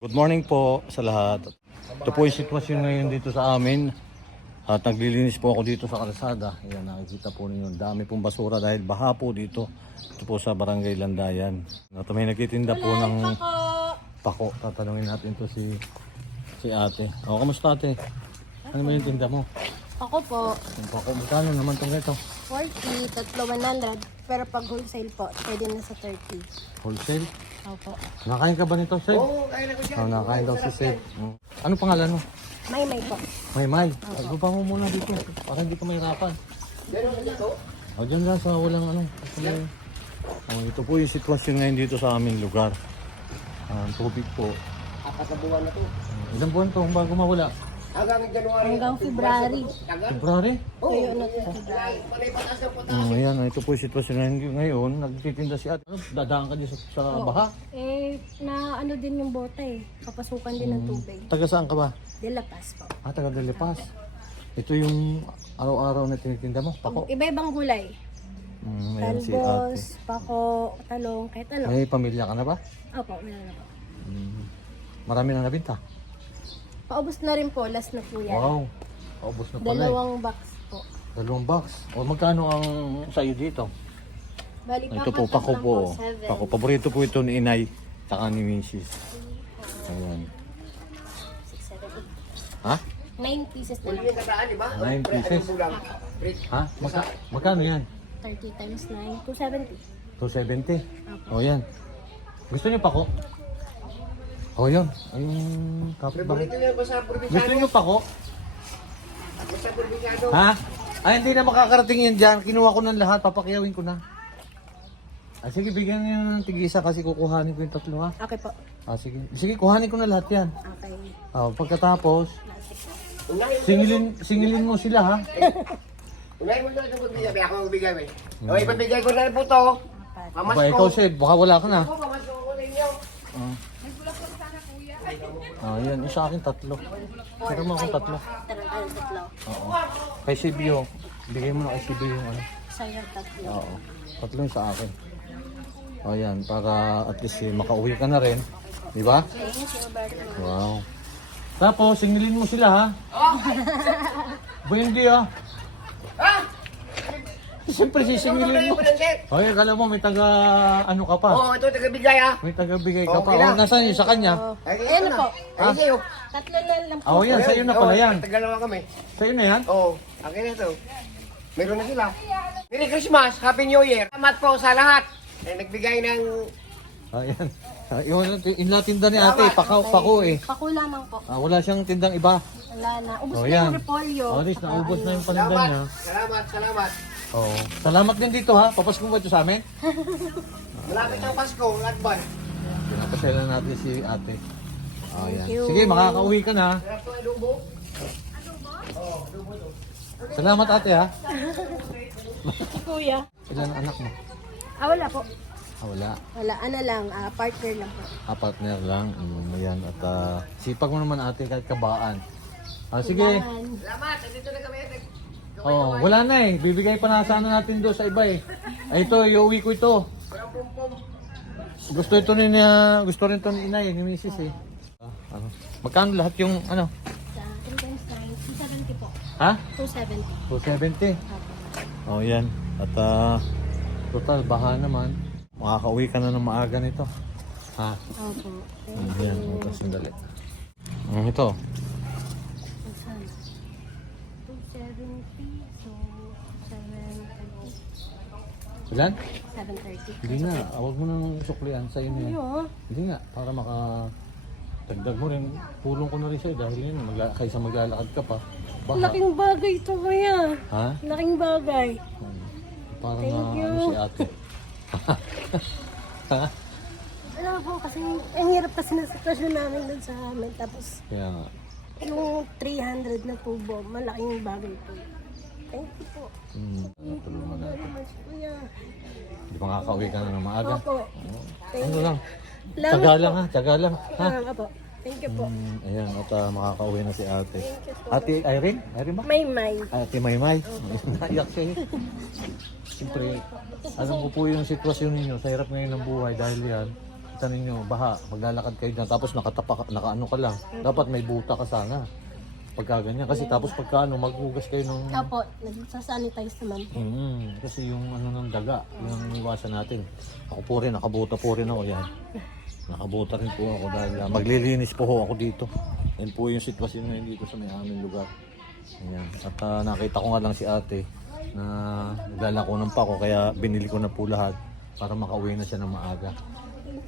Good morning po sa lahat. Ito po yung sitwasyon ngayon dito sa amin. At naglilinis po ako dito sa kalsada. Ayan, nakikita po ninyo. Dami pong basura dahil baha po dito. Ito po sa Barangay Landayan. At may nagtitinda po ng pako. Tatanungin natin to si si ate. O, kamusta ate? Ano ba yung tinda mo? Ako po, Yung pako, magkano naman itong ito? 40, tatlo 100. Pero pag wholesale po, pwede na sa 30. Wholesale? Opo. Nakain ka ba nito, Seb? Oo, kain ako dyan. Oh, nakain daw si Seb. Mm. Ano pangalan mo? May may po. May May. Agrupa mo muna dito para hindi ka mahirapan. O dyan lang sa walang ano. Kasi, oh, ito po yung sitwasyon ngayon dito sa aming lugar. Ah, Ang tubig po. Apat na buwan na to. Ilang buwan to bago mawala? Hanggang January. Hanggang February. February? Ng pataas. Um, ayan, ito po yung sitwasyon ngayon. Ngayon, nagtitinda si ate. Ano, dadaan ka dyan sa, sa baha? Eh, na ano din yung bote eh. Kapasukan din ng tubig. Taga saan ka ba? De La Paz po. Ah, taga Dalipas. Ito yung araw-araw na tinitinda mo? Pako? Iba-ibang gulay. Mm, ayan si ate. Talbos, pako, talong, kahit ano. May pamilya ka na ba? Opo, meron na po. Mm. Marami na nabinta. Paubos na rin po, last na po yan. Wow. Paubos na pala eh. Dalawang box po. Dalawang box. O magkano ang sa'yo dito? Bali Ito po, pako po. Pako. Paborito po ito ni Inay. Saka ni Mrs. Ayan. Ha? 9 pieces na lang. Nine pieces. Ha? Magka magkano yan? 30 times 9, 270. 270. O yan. Gusto niyo pako? O yun. Ayun. Kapitbahay. Paborito niya ba sa Gusto probinsyano? niyo pako? Sa probinsyano. Ha? Ay, hindi na makakarating yan dyan. Kinuha ko ng lahat. Papakiyawin ko na. Ah, sige, bigyan niyo ng tigisa kasi kukuhanin ko yung tatlo ha. Okay po. Ah, sige. Sige, kuhanin ko na lahat yan. Okay. Ah, pagkatapos, singilin, singilin mo sila ha. unahin mo na ito magbigay. Ako magbigay eh. O, ipabigay ko na rin po to. Mamas Ba, ko. ikaw, Seb, baka wala ka na. Ako, mamas ko ko ninyo. Ah. Ah, yan. Yung sa akin, tatlo. Pero mo akong tatlo. Ano, tatlo. Oo. Kay Sibio, bigay mo na kay Sibio yung ano. Sayang tatlo. Oo. Tatlo yung sa akin. O yan, para at least eh, makauwi ka na rin. Di ba? Wow. Tapos, singilin mo sila ha. Ba hindi ah. Siyempre, sisingilin mo. Ay, akala mo may taga ano ka pa. Oo, ito tagabigay ah. May taga bigay ka pa. Okay Oh, na. nasaan yun? Sa kanya? Ay, Ayan ito na po. Ay, sa'yo. Tatlo na lang po. Oh, yan. Sa'yo na pala yan. Tagalawa kami. Sa'yo na yan? Oo, akin na ito. Meron na sila. Merry Christmas, Happy New Year. Salamat po sa lahat. Eh, nagbigay ng... Ayan. Ah, yung yung tinda ni ate, pako, pako eh. Pako lamang po. Ah, wala siyang tindang iba. Wala na. Ubus Oh, na yung repolyo. Oh, least naubos na yung paninda Salamat, niya. salamat, salamat. Oo. Salamat din dito ha. Papasko mo ito sa amin. Malapit ang Pasko, Latban. Pinapasyalan natin si ate. Oh, yan. you. Sige, makakauwi ka na. Sarap to, adobo. Salamat ate ha. Si Kuya. Ilan ang anak mo? Ah, wala po. Ah, wala. Wala. Ano lang, ah, partner lang po. Ah, partner lang. Mm, ayan. At ah, sipag mo naman ate kahit kabaan. Ah, sige. Salamat, andito na kami. Oh, wala na eh. Bibigay pa na sana natin doon sa iba eh. Ay, ito, iuwi ko ito. Gusto ito ni ah, gusto rin ito ni inay, ni misis eh. Ah, ano? Magkano lahat yung ano? Sa 3 times 9, 270 po. Ha? 270. 270. Opo. Oh, yan. At ah, total, baha naman. Makakauwi ka na ng maaga nito. Ha? Opo. Mm, yan, ito sandali. Mm, ito. Saan? 270. So, 730. Ilan? 730. Hindi nga. Awag mo nang suklian. Sa'yo na yan. Ayun. Hindi nga. Para maka... Dagdag mo rin. Tulong ko na rin sa'yo dahil yun. Magla kaysa maglalakad ka pa. Baha. Laking bagay ito kaya. Ha? Laking bagay. Hmm. Para Thank na you. ano si ate. ha? Alam po kasi, ang hirap kasi na sitwasyon namin dun sa amin. Tapos, Kaya nga. yung 300 na tubo, malaking bagay po. Thank you po. Hmm. Tulungan Very natin. much, kuya. Hindi pa makakauwi ka na ng maaga. Opo. Thank Ano you. lang? Salamat Tsaga lang ha. Tsaga lang. Ha? Ah, Opo. Thank you po. Hmm, ayan. At ah, makakauwi na si ate. You po. Ate Irene? Irene ba? May may. Ate Maymay. Naiyak siya eh. Siyempre, alam ko po yung sitwasyon ninyo sa hirap ngayon ng buhay dahil yan, makita ninyo, baha, maglalakad kayo dyan, tapos nakatapak, nakaano ka lang. Dapat may buta ka sana. Pagka ganyan. Kasi tapos pagka ano, maghugas kayo ng... Opo, nagsasanitize naman. Mm, kasi yung ano ng daga, yung iwasan natin. Ako po rin, nakabuta po rin ako yan. Nakabuta rin po ako dahil ah, maglilinis po ho ako dito. Yan po yung sitwasyon ngayon dito sa may aming lugar. Ayan. At ah, nakita ko nga lang si ate na naglalako ng pako kaya binili ko na po lahat para makauwi na siya ng maaga.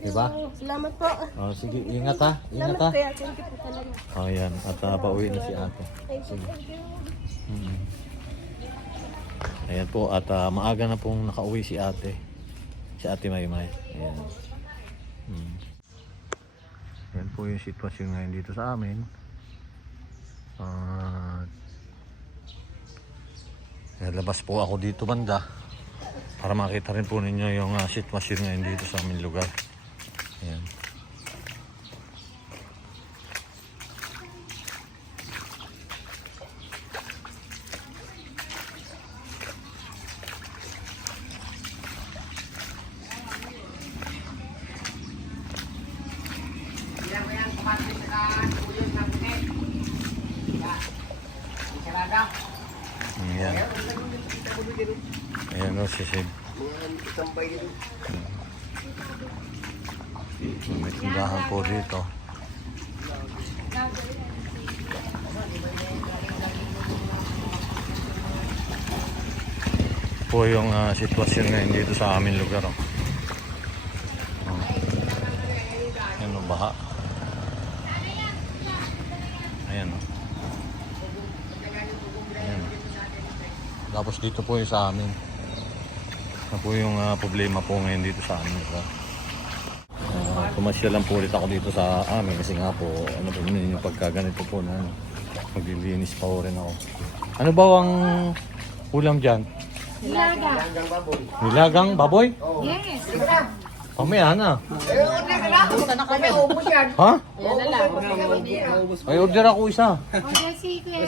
Diba? Salamat po. Oh, sige, ingat ha. Ingat Salamat ha. kuya. Thank you po talaga. Oh, yan. At uh, pauwi na si ate. Thank you, thank you. Mm. Ayan po, at ah, maaga na pong nakauwi si ate. Si ate Maymay. Ayan. Mm. Ayan po yung sitwasyon ngayon dito sa amin. At labas po ako dito banda para makita rin po ninyo yung ah, sitwasyon ngayon dito sa aming lugar. Ayan. Ayan. Ayan o, si Sid. Mga tambay dito. May tindahan po dito. Po yung ah, sitwasyon ngayon dito sa aming lugar. Oh. Oh. Ayan o, baha. Ayan o. Ayan. Tapos dito po yung sa amin. Na po yung ah, problema po ngayon dito sa amin. lugar. Pumasya lang po ulit ako dito sa amin kasi nga po, ano po yun yung pagka ganito po na ano, maglilinis pa po rin ako. Ano ba ang ulam dyan? Hanggang baboy. Nilagang baboy? Yes. Pamaya na. Eh, order ka lang. Kami, ubos yan. Ha? Yan. Ay, order ako isa. Okay, si Kuya.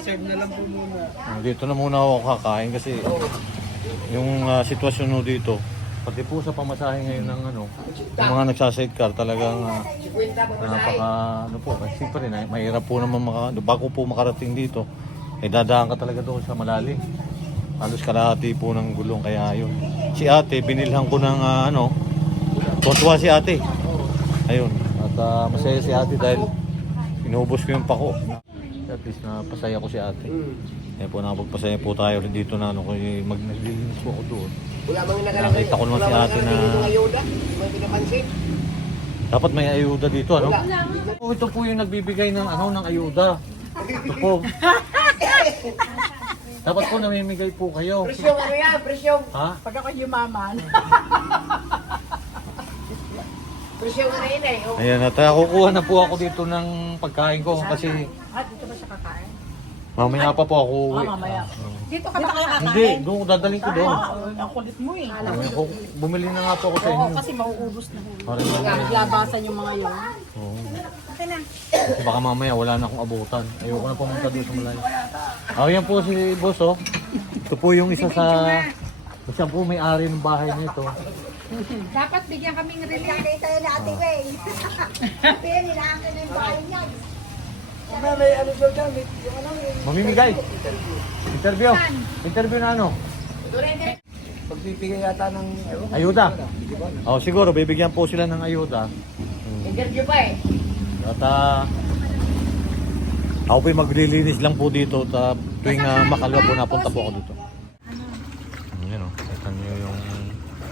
Ah, Dito na muna ako kakain kasi yung ah, sitwasyon no dito, pati po sa pamasahe ngayon ng ano, yung mga nagsasidecar talagang 50 po ba napaka ano po, kasi na, mahirap po naman maka, bago po makarating dito, eh dadaan ka talaga doon sa malalim. Halos kalahati po ng gulong kaya yun. Si ate, binilhan ko ng ah, ano, tuwa si ate. Ayun, at ah, masaya si ate dahil inubos ko yung pako. At least na pasaya ko si ate. Kaya po nakapagpasaya po tayo rin dito na ano, kung mag naglilinis po ako doon. Wala bang nakalagay? Nakita ko naman si ate na- ayuda. Hindi mo pinapansin. Dapat may ayuda dito, ano? Wala. Po, ito po yung nagbibigay ng ano ng ayuda. Ito po. Dapat po namimigay po kayo. Presyong ano yan? Presyong. Ha? Pag ako yumaman. Presyong ano yun eh. Oh. Ayan, at uh, kukuha na po ako dito ng pagkain ko kasi Ah, dito ba siya kakain? Mamaya pa po ako uwi. Ah, mamaya. Ah, Dito ka ba kakain? hindi, doon ko dadaling ko doon. Ang kulit mo eh. Ako, bumili na nga po ako sa Oo, inyo. kasi mauubos na. Para naman. Naglabasan yung mga yun. Oo. Kasi baka mamaya wala na akong abutan. Ayoko na pumunta doon sa malayo. Ah, yan po si boss oh. Ito po yung isa sa... Siya po may-ari ng bahay nito. Dapat bigyan kaming relief. Kaya tayo na ate Way. Pero nilaangin na yung bahay niya. Mamimigay. Interview. Interview na ano? Pagbibigay yata ng... Ayuda. Oh, siguro bibigyan po sila ng ayuda. Hmm. Interview pa eh. At ah, ako po maglilinis lang po dito ta tuwing uh, makalwa po napunta po ako dito. Yan o, kita niyo yung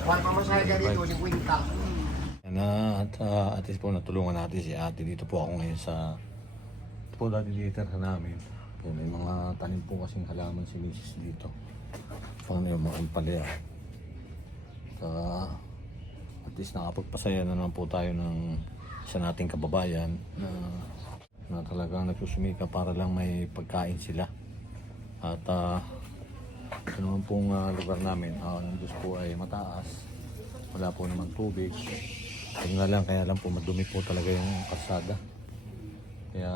Kung pamasahe ka dito, 50. Yan na, at uh, at least po natulungan natin si ate. Dito po ako ngayon sa po dati na namin. Po, may mga tanim po kasing halaman si Mrs. dito. Paano yung mga ampalaya. Uh, at least nakapagpasaya na naman po tayo ng isa nating kababayan na, na talagang nagsusumika para lang may pagkain sila. At uh, ito naman pong ah, lugar namin, uh, ng Diyos po ay mataas. Wala po naman tubig. Nga lang, kaya lang po madumi po talaga yung kalsada. Kaya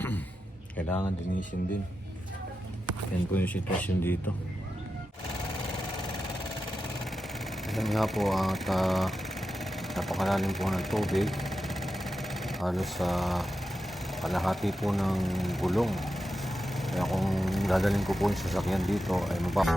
kailangan dinisin din. Yan po yung sitwasyon dito. Yan nga po at ah, napakalalim po ng tubig halos sa kalahati po ng gulong kaya kung dadalhin ko po yung sasakyan dito ay mababa